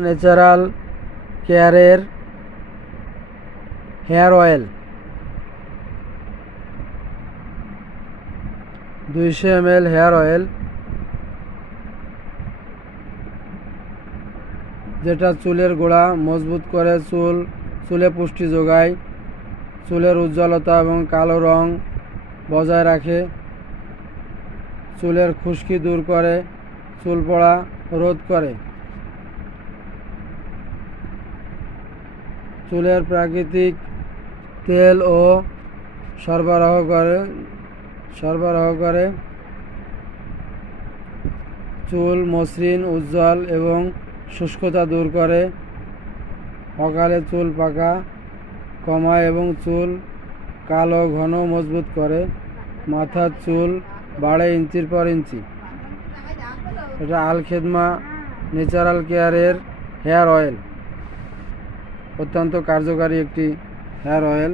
Natural কেয়ারের hair oil 200 ml hair oil, যেটা চুলের গোড়া মজবুত করে, চুলে পুষ্টি যোগায়, চুলের উজ্জ্বলতা এবং কালো রং বজায় রাখে, চুলের খুশকি দূর করে, চুল পড়া রোধ করে, চুলের প্রাকৃতিক তেল ও সরবরাহ করে, চুল মসৃণ, উজ্জ্বল এবং শুষ্কতা দূর করে, অকালে চুল পাকা কমায় এবং চুল কালো ঘন মজবুত করে, মাথার চুল বাড়ে ইঞ্চির পর ইঞ্চি। এটা আল খেদমা ন্যাচারাল কেয়ারের হেয়ার অয়েল, অত্যন্ত কার্যকারী একটি হেয়ার অয়েল।